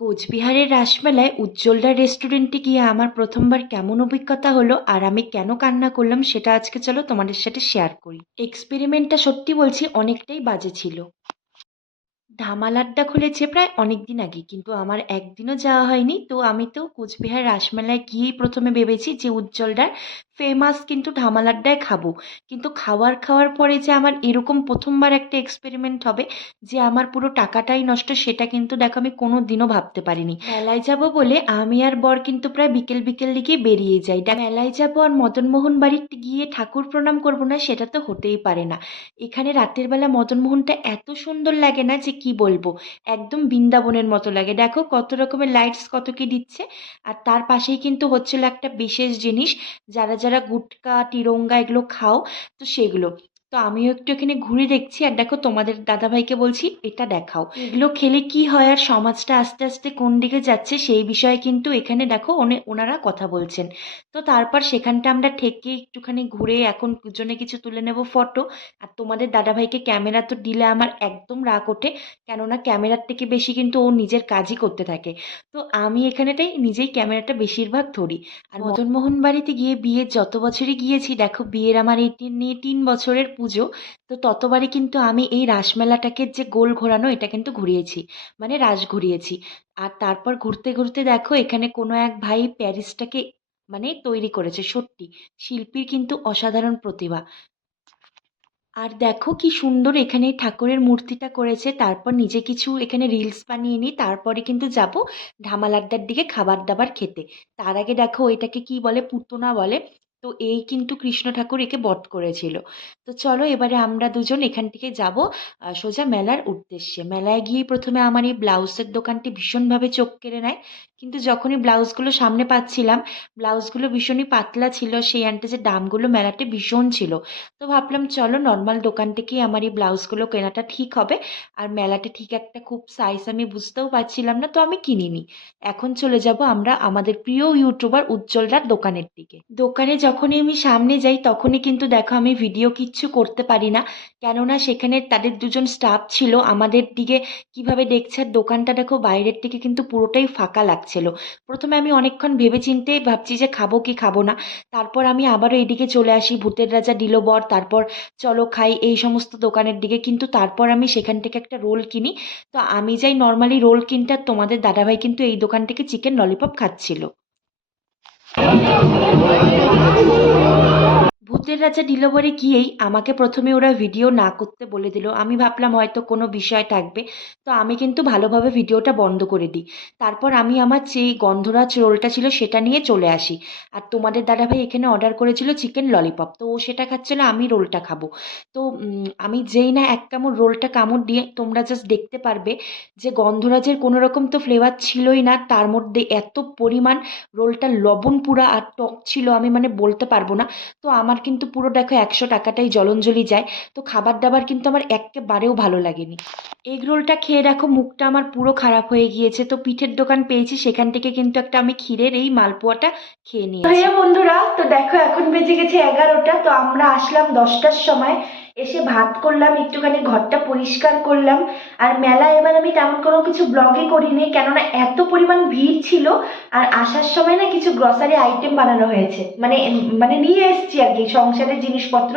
কোচবিহারের রাসমেলায় উজ্জ্বলদার রেস্টুরেন্টে গিয়ে আমার প্রথমবার কেমন অভিজ্ঞতা হলো আর আমি কেন কান্না করলাম সেটা আজকে চলো তোমাদের সাথে শেয়ার করি। এক্সপেরিমেন্টটা সত্যি বলছি অনেকটাই বাজে ছিল। ধামাল আড্ডা খুলেছে প্রায় অনেক দিন আগে, কিন্তু আমার একদিনও যাওয়া হয়নি। তো আমি তো কোচবিহার রাসমেলায় গিয়েই প্রথমে ভেবেছি যে উজ্জ্বলদার ফেমাস কিন্তু ধামাল আড্ডায় খাবো, কিন্তু খাওয়ার পরে যে আমার এরকম প্রথমবার একটা এক্সপেরিমেন্ট হবে যে আমার পুরো টাকাটাই নষ্ট, সেটা কিন্তু দেখো আমি কোনো দিনও ভাবতে পারিনি। মেলায় যাব বলে আমি আর বর কিন্তু প্রায় বিকেল বিকেল দিকে বেরিয়ে যাই। মেলায় যাব আর মদনমোহন বাড়িতে গিয়ে ঠাকুর প্রণাম করবো না, সেটা তো হতেই পারে না। এখানে রাতের বেলা মদনমোহনটা এত সুন্দর লাগে না যে কি বলবো, একদম বৃন্দাবনের মতো লাগে। দেখো কত রকমের লাইটস কত কি দিচ্ছে। আর তার পাশেই কিন্তু হচ্ছিল একটা বিশেষ জিনিস, যারা যারা গুটকা তিরঙ্গা এগুলো খাও, তো সেগুলো। তো আমিও একটু এখানে ঘুরে দেখছি, আর দেখো তোমাদের দাদাভাইকে বলছি এটা দেখাও, এগুলো খেলে কি হয় আর সমাজটা আস্তে আস্তে কোন দিকে যাচ্ছে সেই বিষয়ে কিন্তু এখানে দেখো ওনারা কথা বলছেন। তো তারপর সেখানটা আমরা ঠেকে একটুখানি ঘুরে এখন দুজনে কিছু তুলে নেব ফটো। আর তোমাদের দাদাভাইকে ক্যামেরা তো দিলে আমার একদম রাগ ওঠে, কেননা ক্যামেরার থেকে বেশি কিন্তু ও নিজের কাজই করতে থাকে। তো আমি এখানেটাই নিজেই ক্যামেরাটা বেশিরভাগ ধরি। আর মদনমোহন বাড়িতে গিয়ে বিয়ের যত বছরই গিয়েছি, দেখো বিয়ের আমার এই নিয়ে 3 বছরের পুজো, তো ততবারই কিন্তু আমি এই রাসমেলাটাকে যে গোল ঘোরানো এটা কিন্তু ঘুরিয়েছি, মানে রাস ঘুরিয়েছি। আর তারপর ঘুরতে ঘুরতে দেখো এখানে কোনো এক ভাই প্যারিসটাকে মানে তৈরি করেছে। সত্যি শিল্পীর কিন্তু অসাধারণ প্রতিভা। আর দেখো কি সুন্দর এখানে ঠাকুরের মূর্তিটা করেছে। তারপর নিজে কিছু এখানে রিলস বানিয়ে নিই, তারপরে কিন্তু যাব ধামাল আড্ডার দিকে খাবার দাবার খেতে। তার আগে দেখো এটাকে কি বলে, পুতনা বলে। তো এই কিন্তু কৃষ্ণ ঠাকুর একে বধ করেছিল। তো চলো এবারে আমরা দুজন এখান থেকে যাব সোজা মেলার উদ্দেশ্যে। মেলায় গিয়ে প্রথমে আমার এই ব্লাউজের দোকানটি ভীষণভাবে চোখ কেড়ে নেয়, কিন্তু যখনই ব্লাউজগুলো সামনে পাচ্ছিলাম, ব্লাউজগুলো ভীষণই পাতলা ছিল, সেই আন্টিজের দামগুলো মেলাতে ভীষণ ছিল। তো ভাবলাম চলো নর্মাল দোকান থেকেই আমার এই ব্লাউজগুলো কেনাটা ঠিক হবে। আর মেলাতে ঠিক একটা খুব সাইজ আমি বুঝতেও পারছিলাম না, তো আমি কিনিনি। এখন চলে যাব আমরা আমাদের প্রিয় ইউটিউবার উজ্জ্বলদার দোকানের দিকে। দোকানে যখনই আমি সামনে যাই তখনই কিন্তু দেখো আমি ভিডিও কিচ্ছু করতে পারি না, কেননা সেখানে তাদের দুজন স্টাফ ছিল আমাদের দিকে কিভাবে দেখছে। আর দোকানটা দেখো বাইরের থেকে কিন্তু পুরোটাই ফাঁকা লাগছিল। প্রথমে আমি অনেকক্ষণ ভেবেচিন্তে ভাবছি যে খাবো কি খাবো না, তারপর আমি আবারও এদিকে চলে আসি ভূতের রাজা ডিলোবর, তারপর চলো খাই এই সমস্ত দোকানের দিকে। কিন্তু তারপর আমি সেখান থেকে একটা রোল কিনি। তো আমি যাই নর্মালি রোল কিনতে, আর তোমাদের দাদাভাই কিন্তু এই দোকান থেকে চিকেন ললিপপ খাচ্ছিল। ভূতের রাজা ডিলোভারি গিয়েই আমাকে প্রথমে ওরা ভিডিও না করতে বলে দিল। আমি ভাবলাম হয়তো কোনো বিষয় থাকবে, তো আমি কিন্তু ভালোভাবে ভিডিওটা বন্ধ করে দিই। তারপর আমি আমার যে গন্ধরাজ রোলটা ছিল সেটা নিয়ে চলে আসি। আর তোমাদের দাদাভাই এখানে অর্ডার করেছিল চিকেন ললিপপ, তো ও সেটা খাচ্ছিল, আমি রোলটা খাবো। তো আমি যেই না এক কামড় রোলটা কামড় দিয়ে, তোমরা জাস্ট দেখতে পারবে যে গন্ধরাজের কোনো রকম তো ফ্লেভার ছিলই না, তার মধ্যে এত পরিমাণ রোলটা লবণ পুরা আর টক ছিল, আমি মানে বলতে পারবো না। তো আমার কিন্তু পুরো দেখো 100 টাকাটাই জলঞ্জলি যায়। তো খাবার দাবার কিন্তু আমার একেবারেও ভালো লাগেনি। এগ রোলটা খেয়ে দেখো মুখটা আমার পুরো খারাপ হয়ে গিয়েছে। তো পিঠের দোকান পেয়েছি, সেখান থেকে কিন্তু একটা আমি ক্ষীরের এই মালপোয়াটা খেয়ে নিয়েছি। হ্যাঁ বন্ধুরা, তো দেখো এখন বেজে গেছে 11টা। তো আমরা আসলাম 10টার সময়, এসে ভাত করলাম, একটুখানি ঘরটা পরিষ্কার করলাম। আর মেলা এবার আমি তেমন কোনো কিছু ব্লগে করিনি, কেননা এত পরিমাণ ভিড় ছিল। আর আসার সময় না কিছু গ্রসারি আইটেম বানানো হয়েছে, মানে মানে নিয়ে এসেছি আর কি সংসারের জিনিসপত্র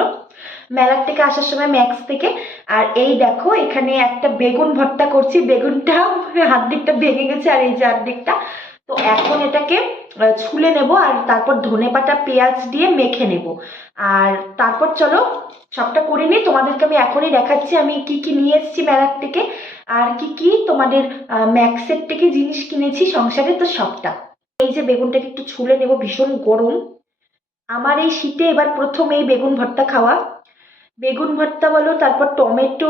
মেলার থেকে আসার সময় ম্যাক্স থেকে। আর এই দেখো এখানে একটা বেগুন ভর্তা করছি, বেগুনটা হাত দিকটা ভেঙে গেছে, আর এই যে হাত দিকটা। তো এখন এটাকে ছুলে নেব, আর তারপর ধনেপাতা পেঁয়াজ দিয়ে মেখে নেব। আর তারপর চলো সবটা করে নিই, তোমাদেরকে আমি এখনই দেখাচ্ছি আমি কি কি নিয়ে এসেছি মেলার থেকে, আর কি কি তোমাদের ম্যাক্সের থেকে জিনিস কিনেছি সংসারে, তো সবটা। এই যে বেগুনটাকে একটু ছুলে নেব, ভীষণ গরম। আমার এই শীতে এবার প্রথম এই বেগুন ভর্তা খাওয়া। বেগুন ভর্তা বলো, তারপর টমেটো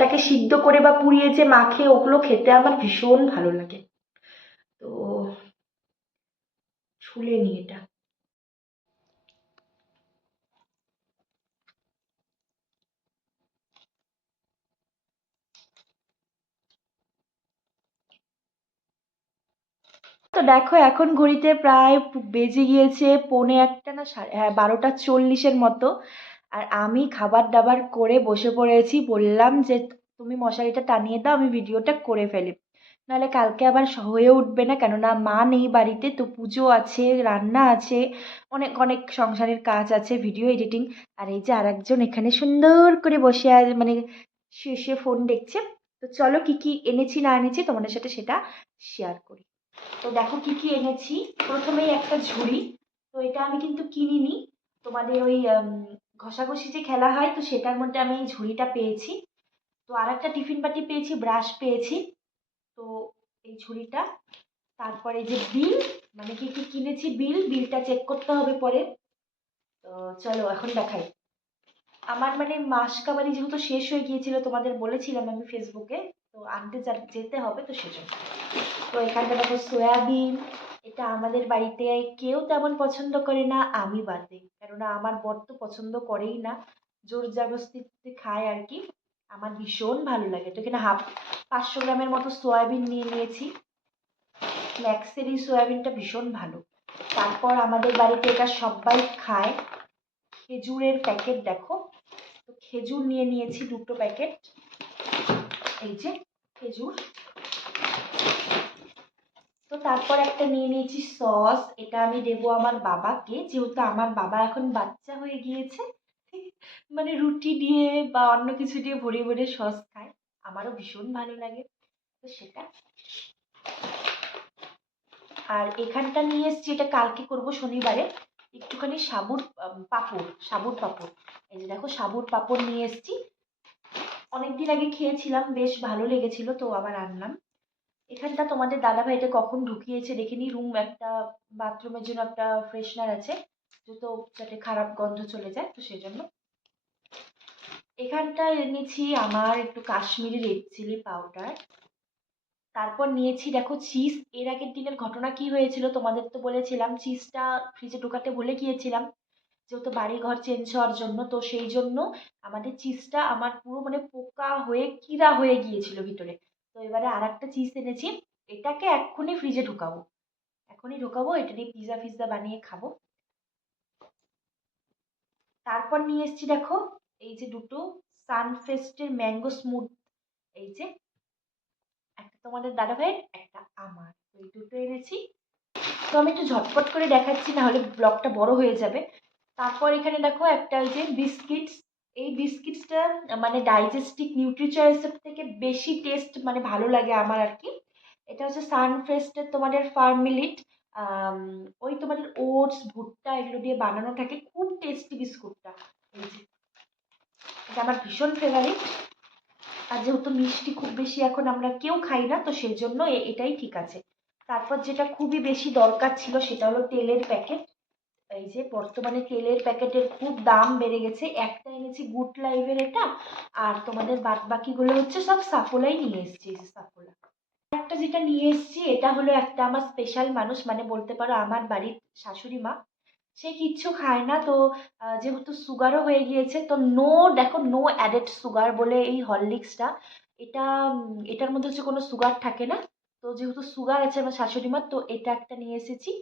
টাকে সিদ্ধ করে বা পুড়িয়ে যে মাখে, ওগুলো খেতে আমার ভীষণ ভালো লাগে। তো ছুলে নি এটা। তো দেখো এখন ঘড়িতে প্রায় বেজে গিয়েছে পৌনে একটা না হ্যাঁ 12টা 40-এর মতো। আর আমি খাবার দাবার করে বসে পড়েছি, বললাম যে তুমি মশারিটা টানিয়ে দাও, আমি ভিডিওটা করে ফেলি। নাহলে কালকে আবার হয়ে উঠবে না, কেননা মা নেই বাড়িতে, তো পুজো আছে, রান্না আছে, অনেক অনেক সংসারের কাজ আছে, ভিডিও এডিটিং। আর এই যে আরেকজন এখানে সুন্দর করে বসে মানে শুয়ে শুয়ে ফোন দেখছে। তো চলো কি কি এনেছি না এনেছি তোমাদের সাথে সেটা শেয়ার করি। তো দেখো কি কি এনেছি। প্রথমেই একটা ঝুড়ি। তো এটা আমি কিন্তু কিনিনি, তোমাদের ওই ঘষাঘষি যে খেলা হয় তো সেটার মধ্যে আমি এই ঝুড়িটা পেয়েছি। তো আর একটা টিফিন বাটি পেয়েছি, ব্রাশ পেয়েছি। তো এই ঝুড়িটা, তারপরে যে বিল, মানে কি কি কিনেছি বিলটা চেক করতে হবে পরে। তো চলো এখন দেখাই। আমার মানে মাস কাবারি যেহেতু শেষ হয়ে গিয়েছিল, তোমাদের বলেছিলাম আমি ফেসবুকে, তো আনতে যেতে হবে, তো সেজন্য। তো এখানটা দেখো সয়াবিন। এটা আমাদের বাড়িতে কেউ তেমন পছন্দ করে না, আমি বাদে, কেননা আমার বর তো পছন্দ করেই না, জোর জবরদস্তিতে খায় আর কি। আমার ভীষণ ভালো লাগে। তো এখানে 500 গ্রামের মতো সয়াবিন নিয়ে নিয়েছি। ম্যাক্সের এই সয়াবিনটা ভীষণ ভালো। তারপর আমাদের বাড়িতে এটা সবাই খায়, খেজুরের প্যাকেট দেখো। তো খেজুর নিয়ে নিয়েছি 2 প্যাকেট। এই যে খেজুর। তো তারপর একটা নিয়ে নিয়েছি সস। এটা আমি দেবো আমার বাবাকে, যেহেতু আমার বাবা এখন বাচ্চা হয়ে গিয়েছে, মানে রুটি দিয়ে বা অন্য কিছু দিয়ে ভরে ভরে সস খায়, আমারও ভীষণ ভালো লাগে, তো সেটা। আর এখানটা নিয়ে এসছি, এটা কালকে করব শনিবারে, একটুখানি সাবুর পাঁপড়। এই যে দেখো সাবুর পাঁপড় নিয়ে এসছি। অনেকদিন আগে খেয়েছিলাম, বেশ ভালো লেগেছিল, তো আবার আনলাম। এখানটা তোমাদের দাদাভাই এটা কখন ঢুকিয়েছে দেখিনি, রুম একটা বাথরুমের জন্য একটা ফ্রেশনার আছে, যাতে খারাপ গন্ধ চলে যায়, তো সেজন্য। এখানটা এনেছি আমার একটু কাশ্মীরি রেড চিলি পাউডার। তারপর নিয়েছি দেখো চিজ। এর আগের দিনের ঘটনা কি হয়েছিল তোমাদের তো বলেছিলাম, চিজটা ফ্রিজে ঢোকাতে ভুলে গিয়েছিলাম, যেহেতু বাড়ি ঘর চেঞ্জ হওয়ার জন্য, তো সেই জন্য আমাদের চিজটা আমার পুরো মানে পোকা হয়ে কিরা হয়ে গিয়েছিল ভিতরে। তো এবারে আর একটা চিজ এনেছি, এটাকে এক্ষুনি ফ্রিজে ঢুকাবো, এখনই ঢোকাবো, এটা দিয়ে পিৎজা ফিৎজা বানিয়ে খাবো। তারপর নিয়ে এসেছি দেখো এই যে দুটো সানফেস্টের ম্যাঙ্গো স্মুথ। এই যে একটা তোমাদের দাদা ভাইয়ের, একটা আমার, এই দুটো এনেছি। তো আমি একটু ঝটপট করে দেখাচ্ছি, না হলে ব্লগটা বড় হয়ে যাবে। তারপর এখানে দেখো একটা ওই যে বিস্কিটস। এই বিস্কিটসটা মানে ডাইজেস্টিক নিউট্রিচয়েসের থেকে বেশি টেস্ট মানে ভালো লাগে আমার আর কি। এটা হচ্ছে সানফ্রেস্টের তোমাদের ফার্ম মিলিট, ওই তোমাদের ওটস ভুট্টা এগুলো দিয়ে বানানো থাকে, খুব টেস্টি বিস্কুটটা। এই যে এটা আমার ভীষণ ফেভারিট। আর যেহেতু মিষ্টি খুব বেশি এখন আমরা কেউ খাই না, তো সেই জন্য এটাই ঠিক আছে। তারপর যেটা খুবই বেশি দরকার ছিল সেটা হলো তেলের প্যাকেট। এই যে বর্তমানে তেলের প্যাকেটের খুব দাম বেড়ে গেছে। একটা এনেছি গুড লাইফের এটা, আর তোমাদের বাদ বাকিগুলো হচ্ছে সব সাফোলাই নিয়ে এসেছি, সাফোলা। একটা যেটা নিয়ে এসেছি এটা হলো একটা আমার স্পেশাল মানুষ, মানে বলতে পারো আমার বাড়ির শাশুড়ি মা, সে কিচ্ছু খায় না, তো যেহেতু সুগারও হয়ে গিয়েছে, তো দেখো নো অ্যাডেড সুগার বলে এই হরলিক্সটা। এটা এটার মধ্যে হচ্ছে কোনো সুগার থাকে না। তো যেহেতু সুগার আছে আমার শাশুড়ি মার, তো এটা একটা নিয়ে এসেছি।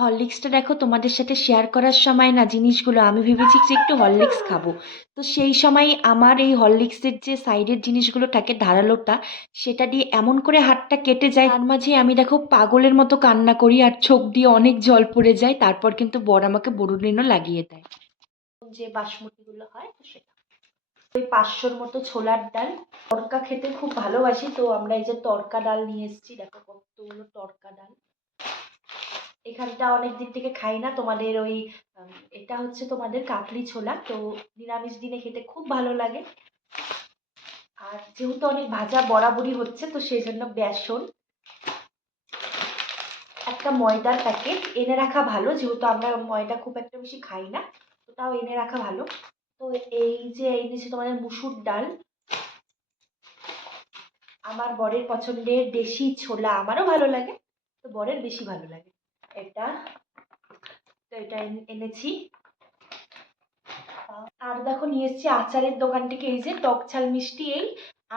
হরলিক্সটা দেখো তোমাদের সাথে শেয়ার করার সময় না জিনিসগুলো আমি ভেবেছি যে একটু হরলিক্স খাবো, তো সেই সময় আমার এই হরলিক্সের যে সাইডের জিনিসগুলো থাকে ধারালোটা, সেটা দিয়ে এমন করে হাতটা কেটে যায়, তার মাঝে আমি দেখো পাগলের মতো কান্না করি আর চোখ দিয়ে অনেক জল পড়ে যায়, তারপর কিন্তু বর আমাকে বড়ুলিনও লাগিয়ে দেয়, যে বাসমতিগুলো হয় তো সেটা। ওই 500-র মতো ছোলার ডাল। তড়কা খেতে খুব ভালোবাসি, তো আমরা এই যে তড়কা ডাল নিয়ে এসেছি, দেখো কতগুলো তড়কা ডাল। এখানটা অনেক দিন থেকে খাই না তোমাদের ওই এটা হচ্ছে তোমাদের কাকলি ছোলা, তো নিরামিষ দিনে খেতে খুব ভালো লাগে। আর যেহেতু অনেক ভাজা বড়াবড়ি হচ্ছে, তো সেই জন্য বেসন, একটা ময়দার প্যাকেট এনে রাখা ভালো, যেহেতু আমরা ময়দা খুব একটা বেশি খাই না, তো তাও এনে রাখা ভালো। তো এই যে এই দিচ্ছে তোমাদের মুসুর ডাল, আমার বরের পছন্দের দেশি ছোলা, আমারও ভালো লাগে, তো বরের বেশি ভালো লাগে এটা। তো এটা এনেছি। আর দেখো নিয়ে এসেছি আচারের দোকান থেকে এই যে টক ঝাল মিষ্টি এই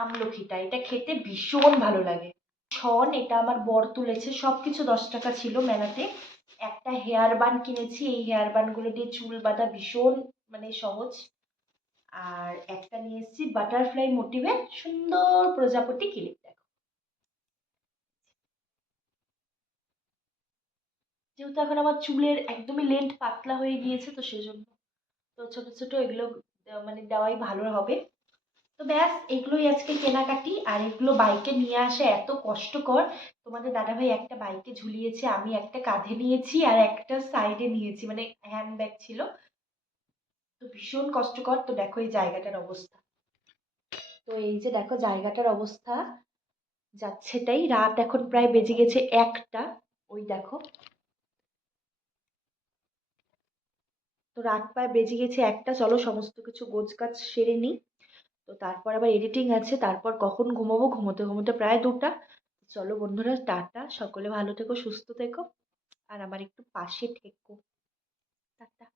আমলখিটা, এটা খেতে ভীষণ ভালো লাগে। ছন, এটা আমার বর তুলেছে, সব কিছু 10 টাকা ছিল মেলাতে। একটা হেয়ার বান কিনেছি, এই হেয়ার বানগুলো দিয়ে চুল বাঁধা ভীষণ মানে সহজ। আর একটা নিয়ে এসেছি বাটারফ্লাই মোটিভের সুন্দর প্রজাপতি ক্লিপ। দেখো, যেহেতু এখন আমার চুলের একদমই লেন্থ পাতলা হয়ে গিয়েছে, তো সেজন্য তো ছোট ছোট এগুলো মানে দেওয়াই ভালো হবে। তো ব্যাস, এগুলোই আজকে কেনাকাটি। আর এগুলো বাইকে নিয়ে আসা এত কষ্টকর। তোমাদের দাদাভাই একটা বাইকে ঝুলিয়েছে, আমি একটা কাঁধে নিয়েছি আর একটা সাইডে নিয়েছি, মানে হ্যান্ড ব্যাগ ছিল। তো ভীষণ কষ্টকর। তো দেখো এই জায়গাটার অবস্থা, তো এই যে দেখো জায়গাটার অবস্থা, যাচ্ছে তাই। রাত এখন প্রায় বেজে গেছে 1টা। ওই দেখো, তো রাত প্রায় বেজে গেছে 1টা। চলো সমস্ত কিছু গোছগাছ সেরে নিই। তো তারপর আবার এডিটিং আছে, তারপর কখন ঘুমাবো, ঘুমোতে ঘুমোতে প্রায় 2টা। চলো বন্ধুরা, টাটা, সকলে ভালো থেকো, সুস্থ থেকো, আর আমার একটু পাশে থেকো। টাটা।